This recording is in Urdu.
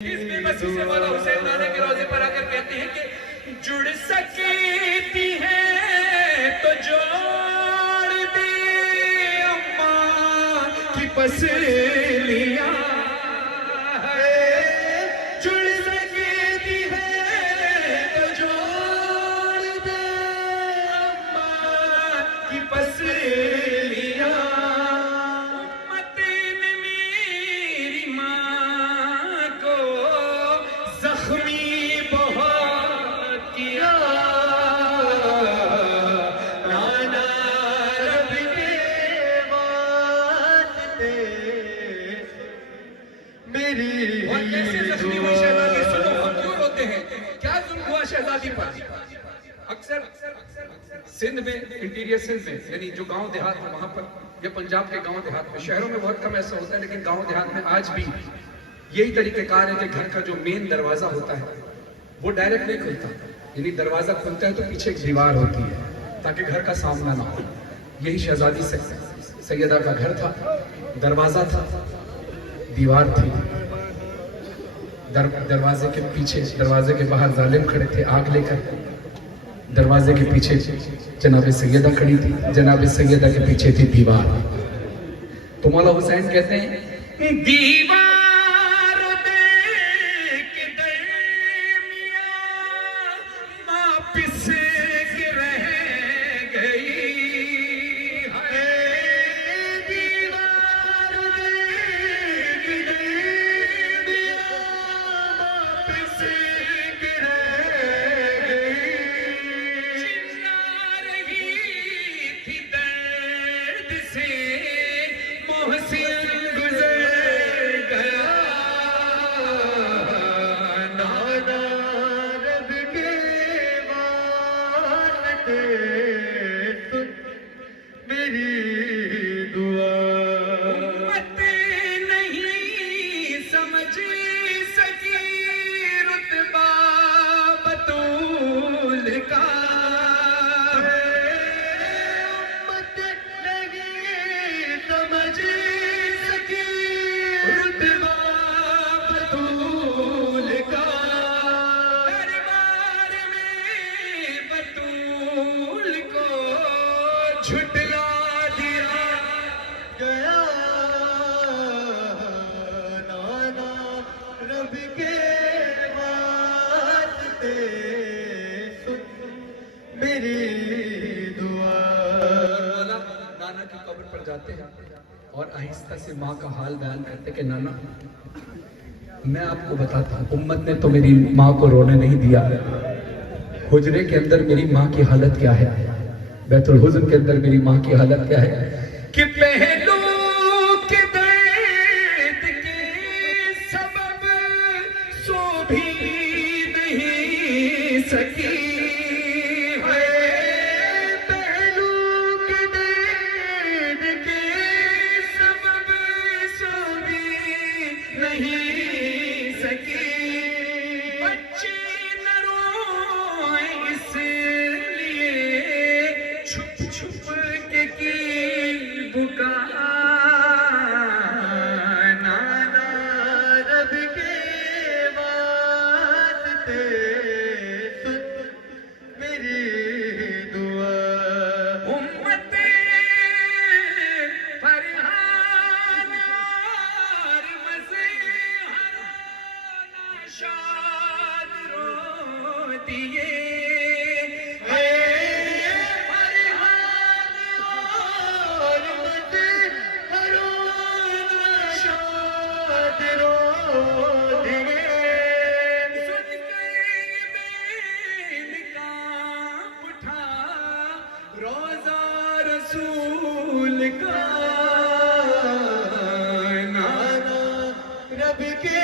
اس بے بسی سے مولا حسین نانا کے روزے پر آ کر کہتے ہیں کہ جڑ سکتی ہے تو جوڑ دے اماں کی پسلیاں جڑ سکتی ہے تو جوڑ دے اماں کی پسلیاں زخمی بہت کیا نانا رب کے واسطے میری اور کیسے زخمی ہوئی شہزادی سنو خمجور ہوتے ہیں کیا ظلم ہوا شہزادی پر اکثر سندھ میں انٹیریئر سندھ میں یعنی جو گاؤں دیہات ہے وہاں پر یا پنجاب کے گاؤں دیہات میں شہروں میں بہت کم ایسا ہوتا ہے لیکن گاؤں دیہات میں آج بھی یہی طریقہ کار ہے کہ گھر کا جو مین دروازہ ہوتا ہے وہ ڈائریکٹ نہیں کھلتا یعنی دروازہ کھلتا ہے تو پیچھے ایک دیوار ہوتی ہے تاکہ گھر کا سامنا نہ ہو یہی شہزادی سیدہ کا گھر تھا دروازہ تھا دیوار تھی دروازے کے پیچھے دروازے کے باہر ظالم کھڑے تھے آگ لے کر دروازے کے پیچھے جناب سیدہ کھڑی تھی جناب سیدہ کے پیچھے تھی دیوار تو مولا حسین کہتے ہیں دیوار جھٹلا دیا گیا نانا رب کے واسطے سن میری دعا نانا کی قبر پر جاتے ہیں اور آہستہ سے ماں کا حال بیان کرتے کہ نانا میں آپ کو بتاتا ہوں امت نے تو میری ماں کو رونے نہیں دیا حجرے کے اندر میری ماں کی حالت کیا ہے بیت الحزن کے اندر میری ماں کی حالت کیا ہے کہ پہلو کے درد کے سبب سو بھی نہیں سکی ہے پہلو کے درد کے سبب سو بھی نہیں سکی بچے نہ روئیں اس چھپ چھپ کے کی بکا نانا رب کے واسطے سن میری دعا امت فرحان اور مزہران شاد رو دیے روزہ رسول کا نانا رب کے